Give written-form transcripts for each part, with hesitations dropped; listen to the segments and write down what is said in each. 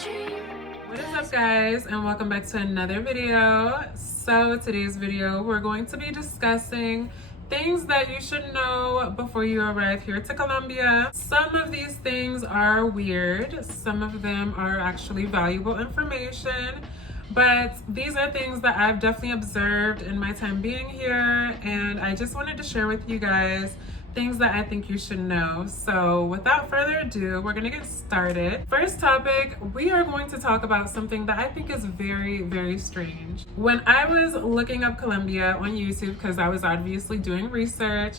What is up, guys, and welcome back to another video. So today's video we're going to be discussing things that you should know before you arrive here to Colombia. Some of these things are weird, some of them are actually valuable information, but these are things that I've definitely observed in my time being here, and I just wanted to share with you guys things that I think you should know. So without further ado, we're gonna get started. First topic, we are going to talk about something that I think is very, very strange. When I was looking up Colombia on YouTube, because I was obviously doing research,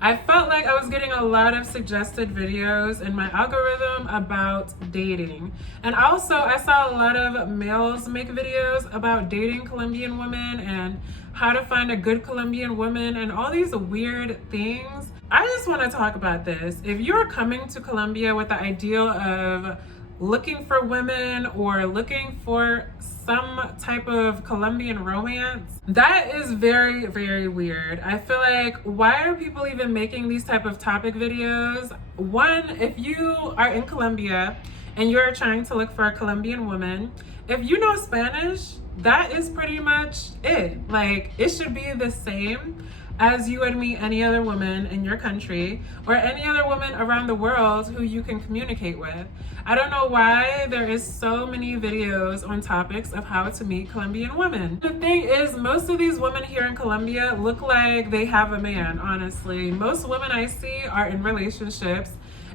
I felt like I was getting a lot of suggested videos in my algorithm about dating. And also I saw a lot of males make videos about dating Colombian women and how to find a good Colombian woman and all these weird things. I just want to talk about this. If you're coming to Colombia with the ideal of looking for women or looking for some type of Colombian romance, that is very, very weird. I feel like, why are people even making these type of topic videos? One, if you are in Colombia and you're trying to look for a Colombian woman, if you know Spanish, that is pretty much it. Like, it should be the same as you would meet any other woman in your country or any other woman around the world who you can communicate with. I don't know why there is so many videos on topics of how to meet Colombian women. The thing is, most of these women here in Colombia look like they have a man, honestly. Most women I see are in relationships,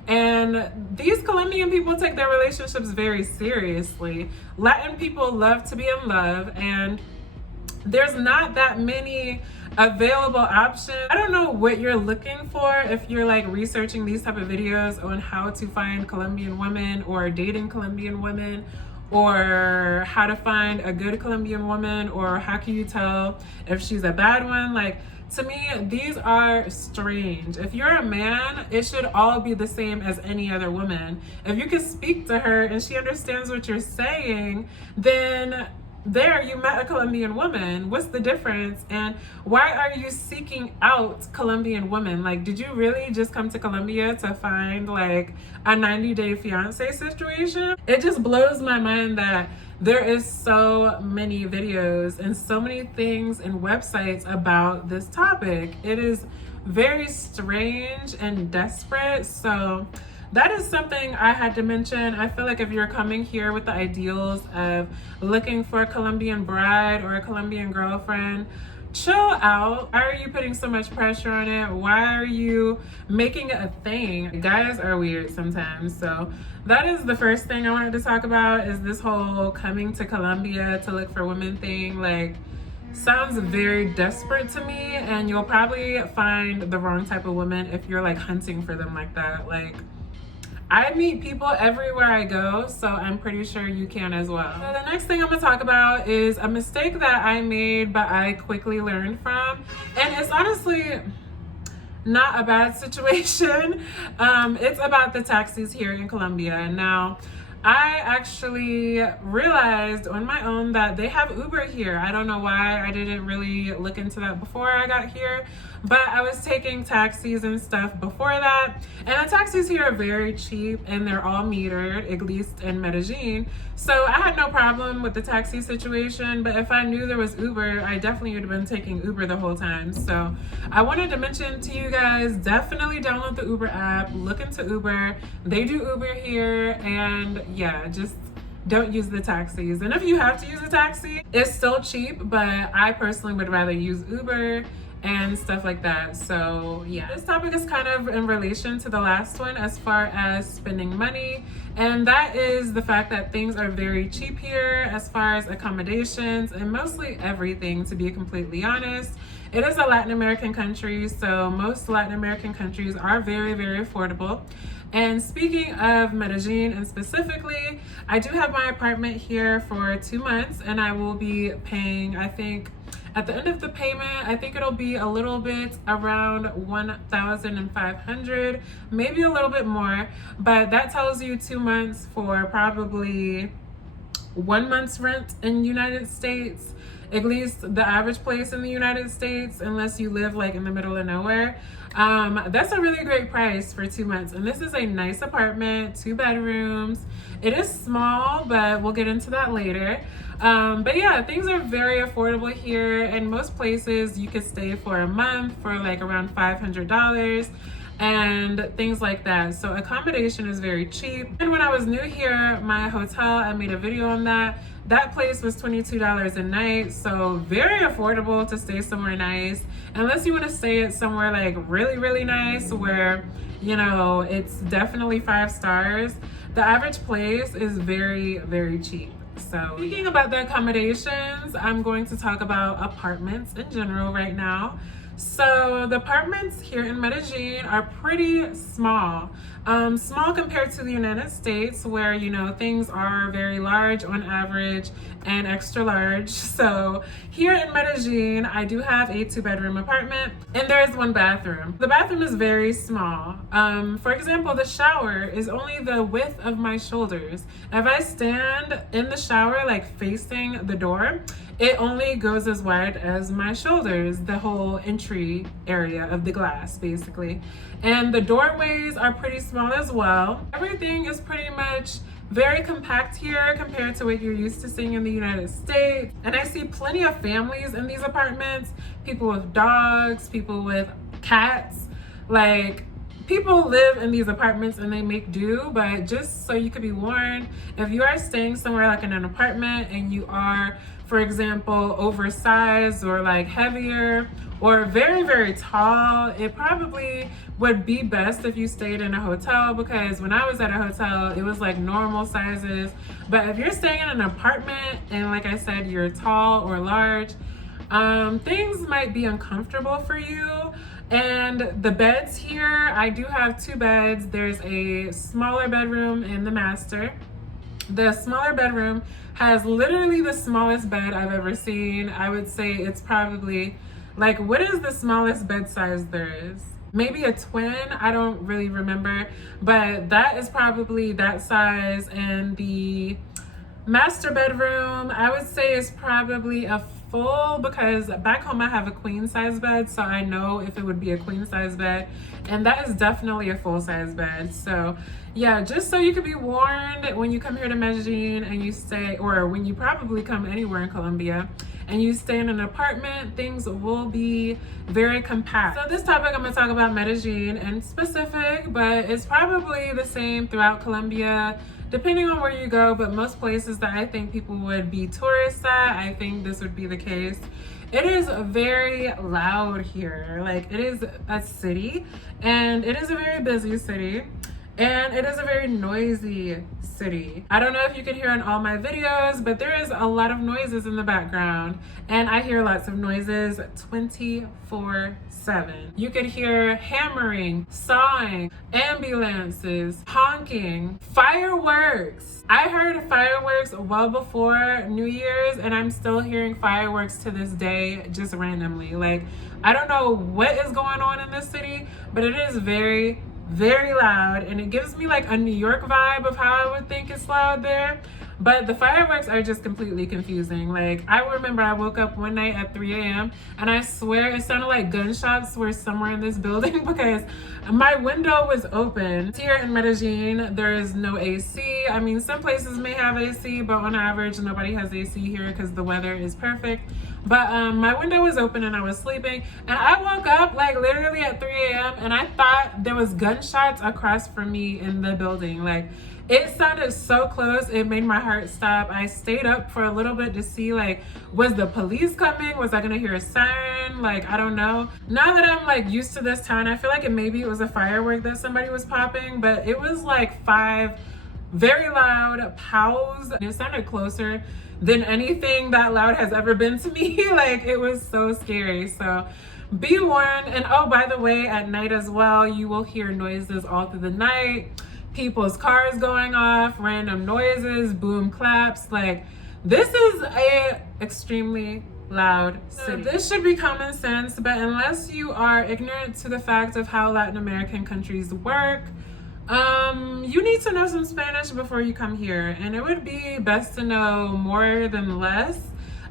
and these Colombian people take their relationships very seriously. Latin people love to be in love, and there's not that many available options. I don't know what you're looking for if you're like researching these type of videos on how to find Colombian women or dating Colombian women, or how to find a good Colombian woman, or how can you tell if she's a bad one. Like, to me, these are strange. If you're a man, it should all be the same as any other woman. If you can speak to her and she understands what you're saying, then there you met a Colombian woman. What's the difference? And why are you seeking out Colombian women? Like, did you really just come to Colombia to find like a 90-day fiance situation? It just blows my mind that there is so many videos and so many things and websites about this topic. It is very strange and desperate. So that is something I had to mention. I feel like if you're coming here with the ideals of looking for a Colombian bride or a Colombian girlfriend, chill out. Why are you putting so much pressure on it? Why are you making it a thing? Guys are weird sometimes. So that is the first thing I wanted to talk about, is this whole coming to Colombia to look for women thing. Like, sounds very desperate to me, and you'll probably find the wrong type of woman if you're like hunting for them like that. Like, I meet people everywhere I go, so I'm pretty sure you can as well. So the next thing I'm gonna talk about is a mistake that I made, but I quickly learned from. And it's honestly not a bad situation. It's about the taxis here in Colombia. Now, I actually realized on my own that they have Uber here. I don't know why I didn't really look into that before I got here, but I was taking taxis and stuff before that, and the taxis here are very cheap and they're all metered, at least in Medellin. So I had no problem with the taxi situation, but if I knew there was Uber, I definitely would have been taking Uber the whole time. So I wanted to mention to you guys, definitely download the Uber app, look into Uber. They do Uber here, and yeah, just don't use the taxis. And if you have to use a taxi, it's still cheap, but I personally would rather use Uber and stuff like that. So yeah, this topic is kind of in relation to the last one as far as spending money, and that is the fact that things are very cheap here as far as accommodations and mostly everything, to be completely honest. It is a Latin American country, so most Latin American countries are very, very affordable. And speaking of Medellin, and specifically, I do have my apartment here for 2 months, and I will be paying, I think, at the end of the payment, I think it'll be a little bit around 1,500, maybe a little bit more, but that tells you 2 months for probably 1 month's rent in United States. at least the average place in the United States, unless you live like in the middle of nowhere. That's a really great price for 2 months. And this is a nice apartment, 2 bedrooms. It is small, but we'll get into that later. But yeah, things are very affordable here. In most places, you could stay for a month for like around $500 and things like that. So accommodation is very cheap. And when I was new here, my hotel, I made a video on that. That place was $22 a night, so very affordable to stay somewhere nice. Unless you want to stay at somewhere like really, really nice where, you know, it's definitely 5 stars. The average place is very, very cheap. So speaking about the accommodations, I'm going to talk about apartments in general right now. So the apartments here in Medellin are pretty small. Small compared to the United States, where, you know, things are very large on average and extra large. So here in Medellin, I do have a 2-bedroom apartment and there is 1 bathroom. The bathroom is very small. For example, the shower is only the width of my shoulders. If I stand in the shower, like facing the door, it only goes as wide as my shoulders, the whole entry area of the glass, basically. And the doorways are pretty small as well. Everything is pretty much very compact here compared to what you're used to seeing in the United States. And I see plenty of families in these apartments, people with dogs, people with cats. Like, people live in these apartments and they make do, but just so you could be warned, if you are staying somewhere like in an apartment and you are, for example, oversized or like heavier or very, very tall, it probably would be best if you stayed in a hotel, because when I was at a hotel, it was like normal sizes. But if you're staying in an apartment and, like I said, you're tall or large, things might be uncomfortable for you. And the beds here, I do have 2 beds. There's a smaller bedroom in the master. The smaller bedroom has literally the smallest bed I've ever seen. I would say it's probably, like, what is the smallest bed size there is? Maybe a twin, I don't really remember, but that is probably that size. And the master bedroom, I would say, is probably a full, because back home I have a queen size bed, so I know if it would be a queen size bed, and that is definitely a full size bed. So yeah, just so you could be warned, when you come here to Medellin and you stay, or when you probably come anywhere in Colombia and you stay in an apartment, things will be very compact. So this topic, I'm gonna talk about Medellin in specific, but it's probably the same throughout Colombia, depending on where you go. But most places that I think people would be tourists at, I think this would be the case. It is very loud here. Like, it is a city, and it is a very busy city, and it is a very noisy city. I don't know if you can hear in all my videos, but there is a lot of noises in the background, and I hear lots of noises 24/7. You could hear hammering, sawing, ambulances, honking, fireworks. I heard fireworks well before New Year's, and I'm still hearing fireworks to this day, just randomly. Like, I don't know what is going on in this city, but it is very, very loud, and it gives me like a New York vibe of how I would think it's loud there. But the fireworks are just completely confusing. Like, I remember I woke up one night at 3 a.m. and I swear it sounded like gunshots were somewhere in this building because my window was open. Here in Medellin, there is no AC. I mean, some places may have AC, but on average, nobody has AC here because the weather is perfect. But my window was open and I was sleeping, and I woke up like literally at 3 a.m. and I thought there was gunshots across from me in the building. Like, it sounded so close, it made my heart stop. I stayed up for a little bit to see, like, was the police coming? Was I gonna hear a siren? Like, I don't know. Now that I'm like used to this town, I feel like maybe it was a firework that somebody was popping, but it was like 5 very loud pows. It sounded closer than anything that loud has ever been to me. Like, it was so scary. So be warned. And oh, by the way, at night as well, you will hear noises all through the night. People's cars going off, random noises, boom claps. Like, this is a extremely loud city. So this should be common sense, but unless you are ignorant to the fact of how Latin American countries work, you need to know some Spanish before you come here, and it would be best to know more than less.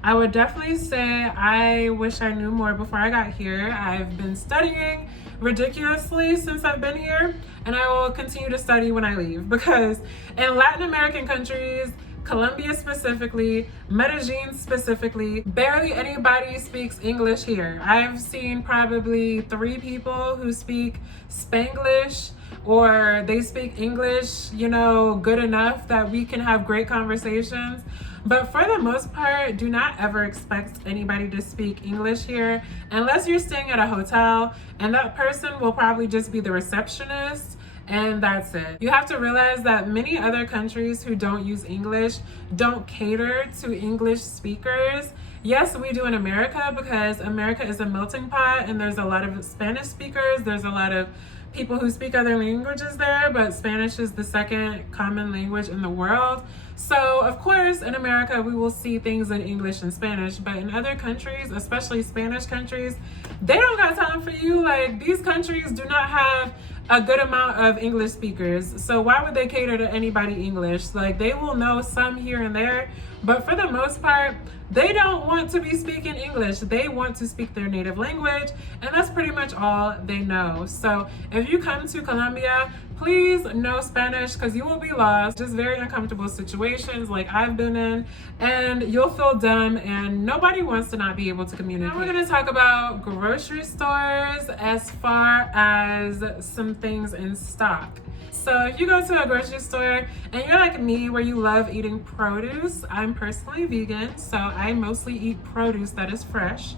I would definitely say I wish I knew more before I got here. I've been studying ridiculously since I've been here, and I will continue to study when I leave, because in Latin American countries, Colombia specifically, Medellin specifically, barely anybody speaks English here. I've seen probably 3 people who speak Spanglish, or they speak English, you know, good enough that we can have great conversations. But for the most part, do not ever expect anybody to speak English here unless you're staying at a hotel, and that person will probably just be the receptionist, and that's it. You have to realize that many other countries who don't use English don't cater to English speakers. Yes, we do in America, because America is a melting pot and there's a lot of Spanish speakers, there's a lot of people who speak other languages there, but Spanish is the second common language in the world. So of course in America we will see things in English and Spanish, but in other countries, especially Spanish countries, they don't got time for you. Like, these countries do not have a good amount of English speakers, so why would they cater to anybody English? Like, they will know some here and there, but for the most part they don't want to be speaking English. They want to speak their native language, and that's pretty much all they know. So if you come to Colombia, please know Spanish, because you will be lost. Just very uncomfortable situations like I've been in, and you'll feel dumb, and nobody wants to not be able to communicate. Now we're going to talk about grocery stores as far as some things in stock. So if you go to a grocery store and you're like me, where you love eating produce, I'm personally vegan, so I mostly eat produce that is fresh.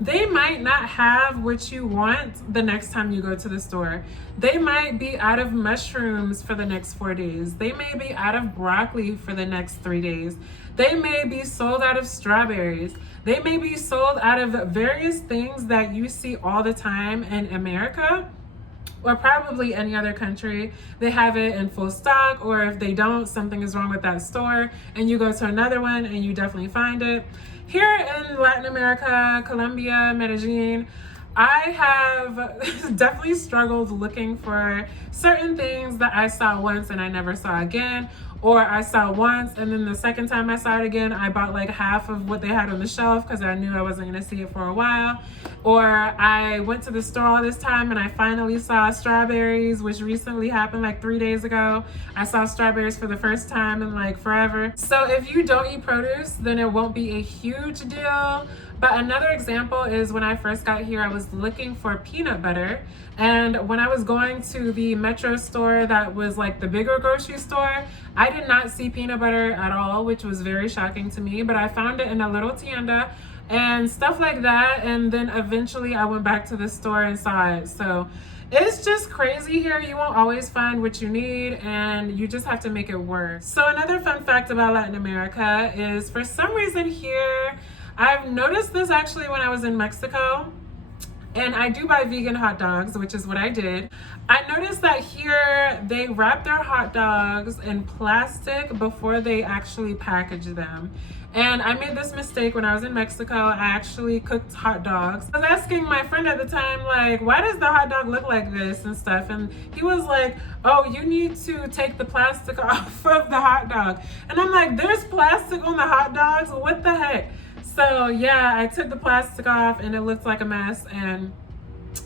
They might not have what you want the next time you go to the store. They might be out of mushrooms for the next 4 days. They may be out of broccoli for the next 3 days. They may be sold out of strawberries. They may be sold out of various things that you see all the time in America, or probably any other country. They have it in full stock, or if they don't, something is wrong with that store and you go to another one and you definitely find it. Here in Latin America, Colombia, Medellin, I have definitely struggled looking for certain things that I saw once and I never saw again, or I saw once and then the second time I saw it again, I bought like half of what they had on the shelf because I knew I wasn't going to see it for a while. Or I went to the store all this time and I finally saw strawberries, which recently happened like 3 days ago. I saw strawberries for the first time in like forever. So if you don't eat produce, then it won't be a huge deal. But another example is when I first got here, I was looking for peanut butter. And when I was going to the Metro store that was like the bigger grocery store, I did not see peanut butter at all, which was very shocking to me. But I found it in a little tienda and stuff like that. And then eventually I went back to the store and saw it. So it's just crazy here. You won't always find what you need, and you just have to make it work. So another fun fact about Latin America is, for some reason here, I've noticed this actually when I was in Mexico, and I do buy vegan hot dogs, which is what I did. I noticed that here they wrap their hot dogs in plastic before they actually package them. And I made this mistake when I was in Mexico. I actually cooked hot dogs. I was asking my friend at the time, like, why does the hot dog look like this and stuff? And he was like, oh, you need to take the plastic off of the hot dog. And I'm like, there's plastic on the hot dogs? What the heck? So yeah, I took the plastic off and it looked like a mess. And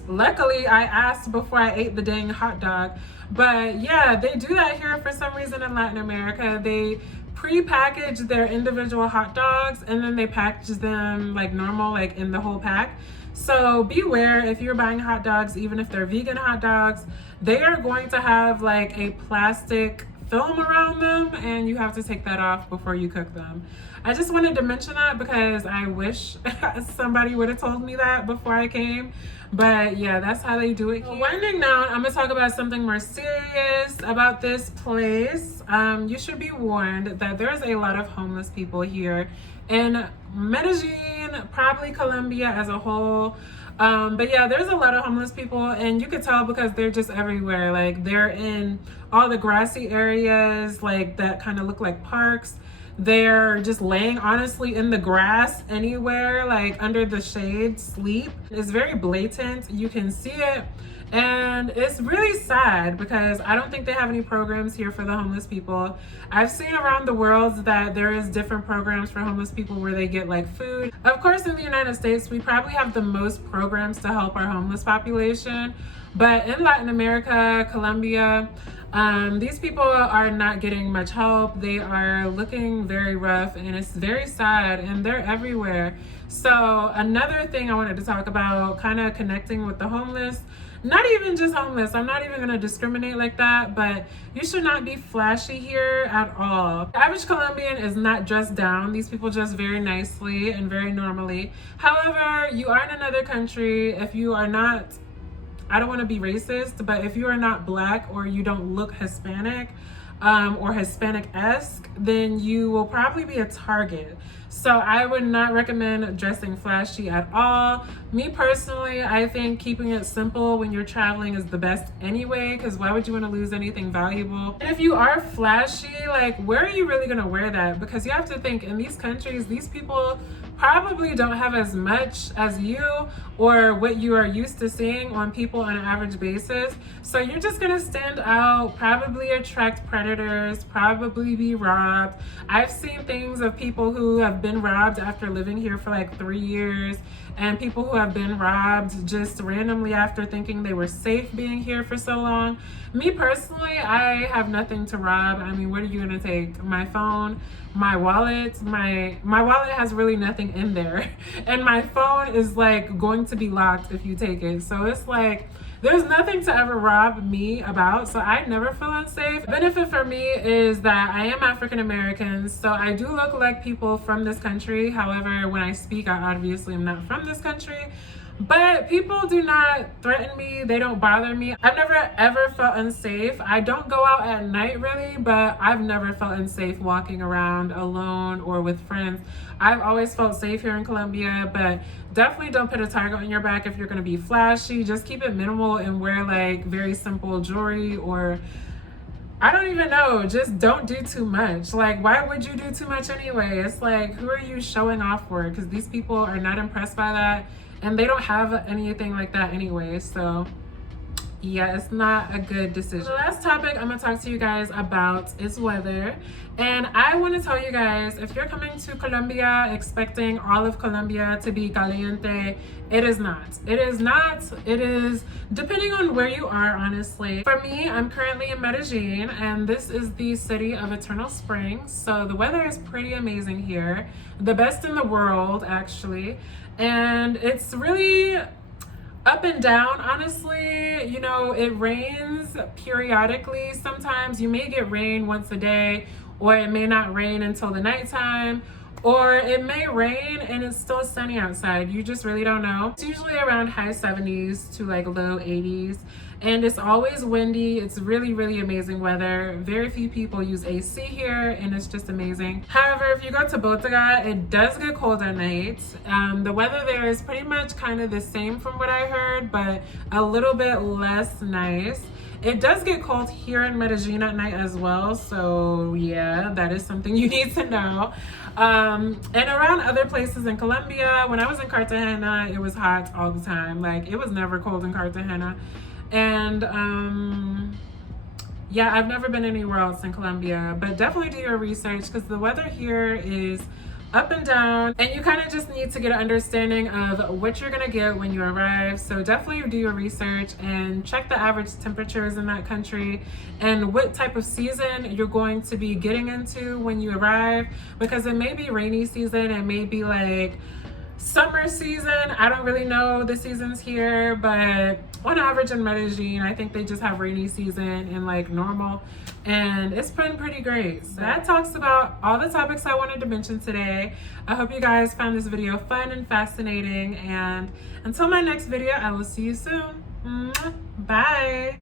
luckily I asked before I ate the dang hot dog. But yeah, they do that here for some reason in Latin America. They pre-package their individual hot dogs and then they package them like normal, like in the whole pack. So beware if you're buying hot dogs, even if they're vegan hot dogs, they are going to have like a plastic film around them, and you have to take that off before you cook them. I just wanted to mention that because I wish somebody would have told me that before I came. But yeah, that's how they do it here. Winding down, I'm gonna talk about something more serious about this place. You should be warned that there's a lot of homeless people here in Medellin, probably Colombia as a whole. But yeah, there's a lot of homeless people, and you could tell because they're just everywhere. Like, they're in all the grassy areas, like that kind of look like parks. They're just laying honestly in the grass anywhere, like under the shade, sleep. It's very blatant. You can see it. And it's really sad because I don't think they have any programs here for the homeless people. I've seen around the world that there is different programs for homeless people where they get like food. Of course, in the United States, we probably have the most programs to help our homeless population. But in Latin America, Colombia, these people are not getting much help. They are looking very rough and it's very sad, and they're everywhere. So another thing I wanted to talk about, kind of connecting with the homeless, not even just homeless, I'm not even going to discriminate like that, but you should not be flashy here at all. The average Colombian is not dressed down. These people dress very nicely and very normally. However, you are in another country. If you are not, I don't want to be racist, but if you are not Black or you don't look Hispanic or Hispanic-esque, then you will probably be a target. So I would not recommend dressing flashy at all. Me personally, I think keeping it simple when you're traveling is the best anyway, because why would you want to lose anything valuable? And if you are flashy, like, where are you really going to wear that? Because you have to think, in these countries, these people probably don't have as much as you or what you are used to seeing on people on an average basis. So you're just gonna stand out, probably attract predators, probably be robbed. I've seen things of people who have been robbed after living here for like 3 years, and people who have been robbed just randomly after thinking they were safe being here for so long. Me personally, I have nothing to rob. I mean, what are you gonna take? My phone, my wallet. My wallet has really nothing in there, and my phone is like going to be locked if you take it. So it's like, there's nothing to ever rob me about, so I never feel unsafe. The benefit for me is that I am African American, so I do look like people from this country. However, when I speak, I obviously am not from this country. But people do not threaten me. They don't bother me. I've never ever felt unsafe. I don't go out at night really, but I've never felt unsafe walking around alone or with friends. I've always felt safe here in Colombia, but definitely don't put a target on your back if you're gonna be flashy. Just keep it minimal and wear like very simple jewelry, or I don't even know, just don't do too much. Like, why would you do too much anyway? It's like, who are you showing off for? Because these people are not impressed by that, and they don't have anything like that anyway. So yeah, it's not a good decision. The last topic I'm gonna talk to you guys about is weather. And I want to tell you guys, if you're coming to Colombia expecting all of Colombia to be caliente, it is not. It is not. It is depending on where you are, honestly. For me, I'm currently in Medellin, and this is the city of eternal spring. So the weather is pretty amazing here. The best in the world, actually. And it's really up and down, honestly. You know, it rains periodically. Sometimes you may get rain once a day, or it may not rain until the nighttime, or it may rain and it's still sunny outside. You just really don't know. It's usually around high 70s to like low 80s, and it's always windy. It's really, really amazing weather. Very few people use AC here, and it's just amazing. However, if you go to Bogota, it does get cold at night. The weather there is pretty much kind of the same from what I heard, but a little bit less nice. It does get cold here in Medellin at night as well, so yeah, that is something you need to know. And around other places in Colombia, when I was in Cartagena, it was hot all the time. Like, it was never cold in Cartagena. And yeah, I've never been anywhere else in Colombia, but definitely do your research, because the weather here is up and down, and you kind of just need to get an understanding of what you're gonna get when you arrive. So definitely do your research and check the average temperatures in that country and what type of season you're going to be getting into when you arrive, because it may be rainy season, it may be like summer season. I don't really know the seasons here, but on average in Medellin, I think they just have rainy season and like normal, and it's been pretty great. So that talks about all the topics I wanted to mention today. I hope you guys found this video fun and fascinating, and until my next video, I will see you soon. Bye.